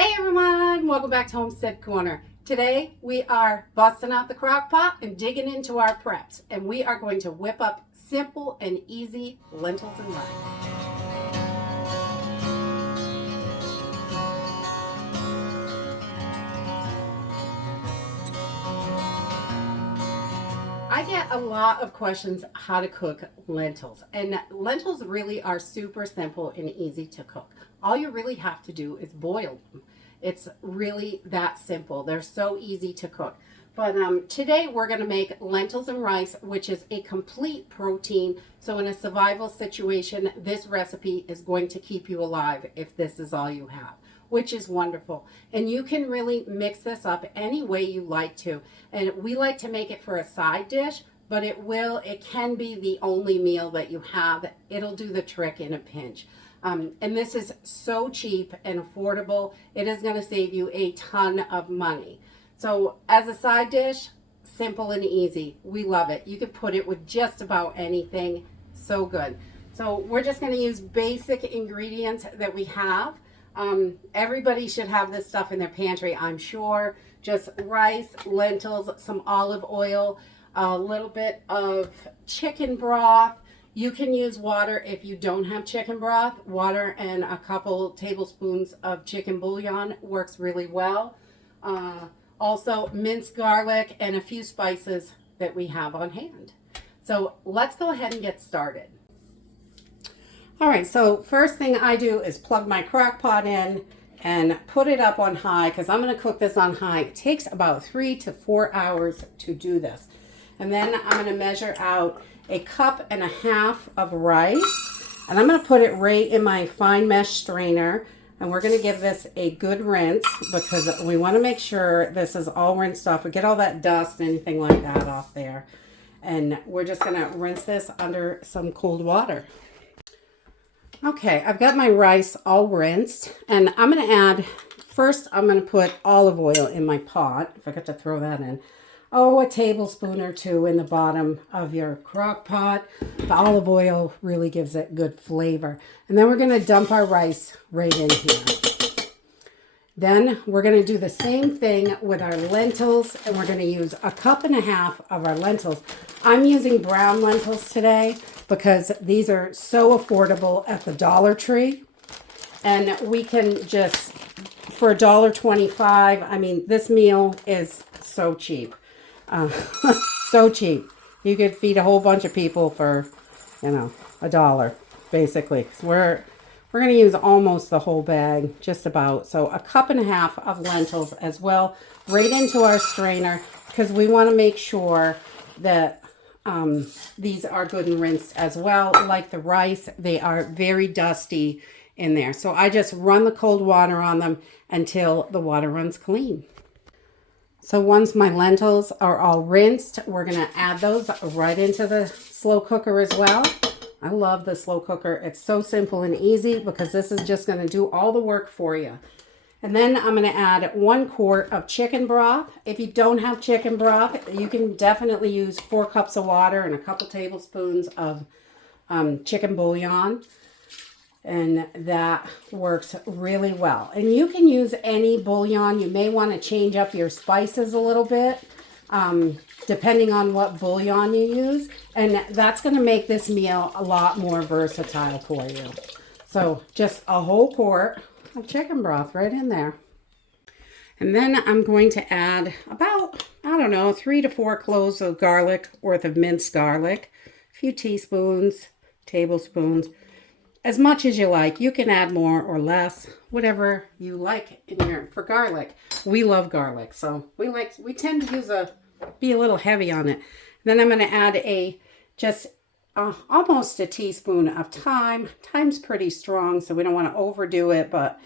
Hey everyone, welcome back to Homestead Corner. Today we are busting out the crock pot and digging into our preps, and we are going to whip up simple and easy lentils and rice. I get a lot of questions how to cook lentils, and lentils really are super simple and easy to cook. All you really have to do is boil them. It's really that simple. They're so easy to cook. But today we're going to make lentils and rice, which is a complete protein. So in a survival situation, this recipe is going to keep you alive if this is all you have, which is wonderful. And you can really mix this up any way you like to. And we like to make it for a side dish, but it can be the only meal that you have. It'll do the trick in a pinch. And this is so cheap and affordable. It is going to save you a ton of money. So as a side dish, simple and easy. We love it. You can put it with just about anything. So good. So we're just going to use basic ingredients that we have. Everybody should have this stuff in their pantry, I'm sure. Just rice, lentils, some olive oil, a little bit of chicken broth. You can use water if you don't have chicken broth. Water and a couple tablespoons of chicken bouillon works really well. Also minced garlic and a few spices that we have on hand. So let's go ahead and get started. All right, so first thing I do is plug my crock pot in and put it up on high because I'm going to cook this on high. It takes about 3 to 4 hours to do this. And then I'm going to measure out 1.5 cups of rice, and I'm going to put it right in my fine mesh strainer, and we're going to give this a good rinse because we want to make sure this is all rinsed off. We get all that dust and anything like that off there, and we're just going to rinse this under some cold water. Okay, I've got my rice all rinsed, and I'm going to add, first I'm going to put olive oil in my pot, if I got to throw that in. Oh, a tablespoon or two in the bottom of your crock pot. The olive oil really gives it good flavor. And then we're going to dump our rice right in here. Then we're going to do the same thing with our lentils, and we're going to use 1.5 cups of our lentils. I'm using brown lentils today because these are so affordable at the Dollar Tree. And we can just, for $1.25, I mean, this meal is so cheap. So cheap. You could feed a whole bunch of people for, $1, basically. We're going to use almost the whole bag, just about. So 1.5 cups of lentils as well, right into our strainer, because we want to make sure that these are good and rinsed as well. Like the rice, they are very dusty in there. So I just run the cold water on them until the water runs clean. So once my lentils are all rinsed, we're going to add those right into the slow cooker as well. I love the slow cooker. It's so simple and easy because this is just going to do all the work for you. And then I'm going to add 1 quart of chicken broth. If you don't have chicken broth, you can definitely use 4 cups of water and a couple tablespoons of chicken bouillon. And that works really well. And you can use any bouillon. You may want to change up your spices a little bit, depending on what bouillon you use. And that's going to make this meal a lot more versatile for you. So just a whole quart of chicken broth right in there. And then I'm going to add about, 3 to 4 cloves of garlic worth of minced garlic, a few teaspoons, tablespoons. As much as you like. You can add more or less, whatever you like in here. For garlic, we love garlic, so we tend to be a little heavy on it. Then I'm going to add almost a teaspoon of thyme. Thyme's pretty strong, so we don't want to overdo it, but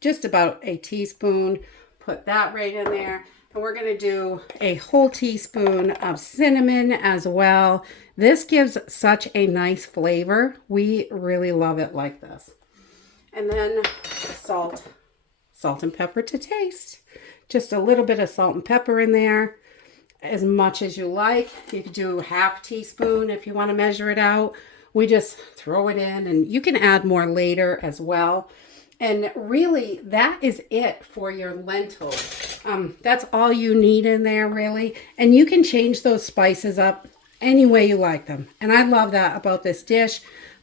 just about a teaspoon. Put that right in there. And we're going to do a whole teaspoon of cinnamon as well. This gives such a nice flavor. We really love it like this. And then salt and pepper to taste. Just a little bit of salt and pepper in there, as much as you like. You could do 1/2 teaspoon if you want to measure it out. We just throw it in, and you can add more later as well. And really, that is it for your lentils. That's all you need in there, really. And you can change those spices up any way you like them. And I love that about this dish.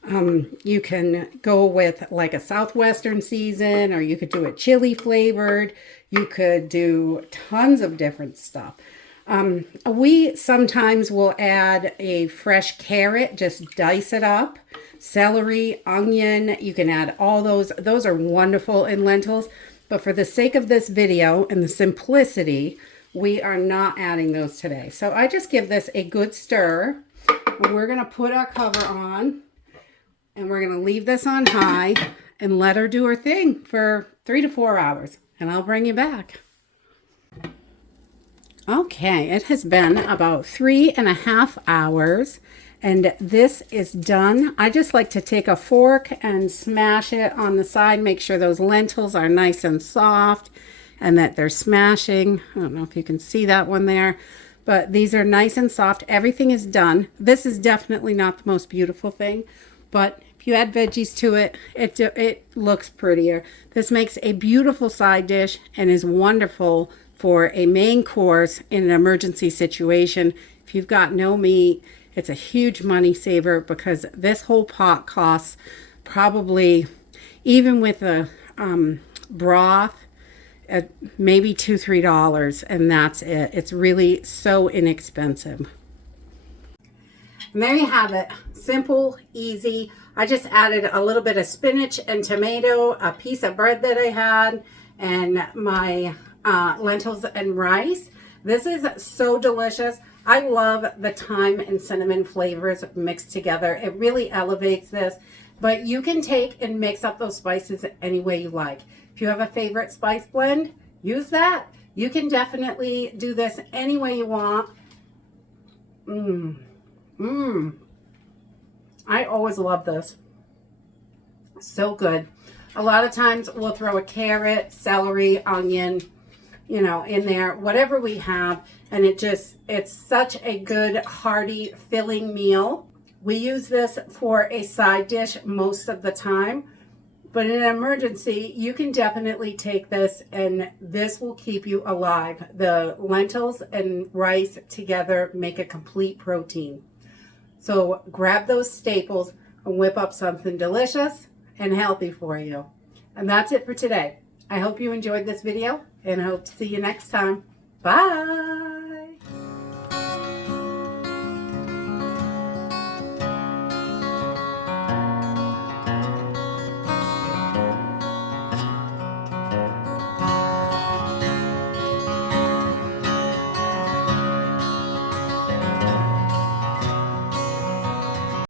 You can go with like a southwestern season, or you could do it chili flavored. You could do tons of different stuff. We sometimes will add a fresh carrot, just dice it up. Celery, onion, you can add all those. Those are wonderful in lentils. But for the sake of this video and the simplicity, we are not adding those today. So I just give this a good stir. We're going to put our cover on. And we're going to leave this on high and let her do her thing for 3 to 4 hours. And I'll bring you back. Okay, it has been about 3.5 hours. And this is done. I just like to take a fork and smash it on the side. Make sure those lentils are nice and soft and that they're smashing. I don't know if you can see that one there. But these are nice and soft. Everything is done. This is definitely not the most beautiful thing. But if you add veggies to it, it looks prettier. This makes a beautiful side dish and is wonderful for a main course in an emergency situation. If you've got no meat, it's a huge money saver because this whole pot costs probably, even with a broth, maybe $2-3, and that's it. It's really so inexpensive. And there you have it. Simple, easy. I just added a little bit of spinach and tomato, a piece of bread that I had, and my lentils and rice. This is so delicious. I love the thyme and cinnamon flavors mixed together. It really elevates this, but you can take and mix up those spices any way you like. If you have a favorite spice blend, use that. You can definitely do this any way you want. I always love this. So good. A lot of times we'll throw a carrot, celery, onion, you know, in there, whatever we have. And it's such a good, hearty, filling meal. We use this for a side dish most of the time. But in an emergency, you can definitely take this and this will keep you alive. The lentils and rice together make a complete protein. So grab those staples and whip up something delicious and healthy for you. And that's it for today. I hope you enjoyed this video and I hope to see you next time. Bye.